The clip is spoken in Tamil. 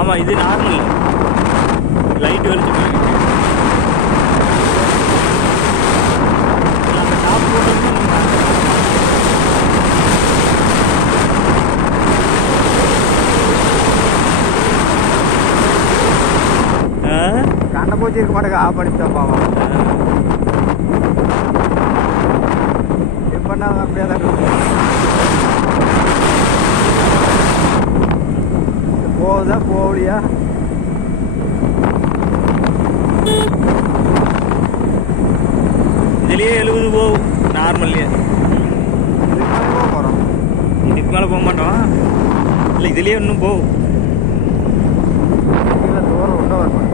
ஆமாம், இது நார்மல் லைட் வெளிச்சம் இருக்கு. அந்த டாப் போட்டு கண்ணை போச்சு இருக்க மாட்டேங்க. ஆஃப் பண்ணிவிட்டோம் பாவம். இது பண்ணால் அப்படியே தான் போகுதா போகலையா? இதுலேயே 70 போகும் நார்மல்லையே. போகிறோம், இதுக்கு மேலே போக மாட்டோம். இல்லை, இதுலேயே இன்னும் போகும். தூரம் விட்ட வரணும்.